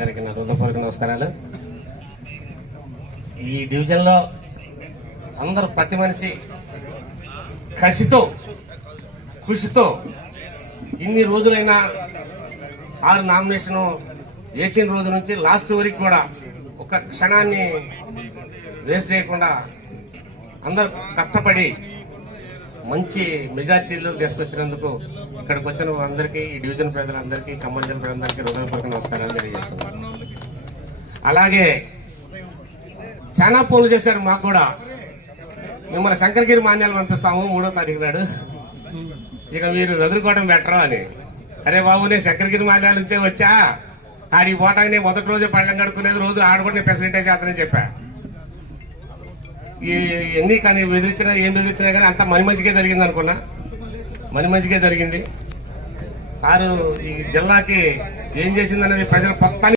గారికి నా హృదయపూర్వక నమస్కారాలు. ఈ డివిజన్లో అందరూ ప్రతి మనిషి కసితో కృషితో ఇన్ని రోజులైనా సార్ నామినేషన్ వేసిన రోజు నుంచి లాస్ట్ వరకు కూడా ఒక క్షణాన్ని వేస్ట్ చేయకుండా అందరూ కష్టపడి మంచి మెజార్టీలు తీసుకొచ్చినందుకు ఇక్కడికి వచ్చిన అందరికీ, ఈ డివిజన్ ప్రజలందరికీ, ఖమ్మం జిల్లా ప్రజలందరికీ హృదయపూర్వక నమస్కారాలు తెలియజేస్తున్నాను. అలాగే చాలా ఫోన్లు చేశారు మాకు కూడా, మిమ్మల్ని శంకరగిరి మాన్యాలు పంపిస్తాము 3వ తారీఖు నాడు, ఇక మీరు చదువుకోవడం బెటరు అని. అరే బాబు, నేను శంకరగిరి మాన్యాల నుంచే వచ్చా, ఆడికి పోటానికి మొదటి రోజు పళ్ళం కడుక్కునేది, రోజు ఆడబడి నేను ఫెసిలిటీ చేస్తానని చెప్పా. ఎన్ని కానీ బెదిరించినా ఏం బెదిరించినా కానీ అంత మని మంచిగా జరిగింది అనుకున్నా. మని మంచిగా జరిగింది. సారు ఈ జిల్లాకి ఏం చేసిందనేది ప్రజల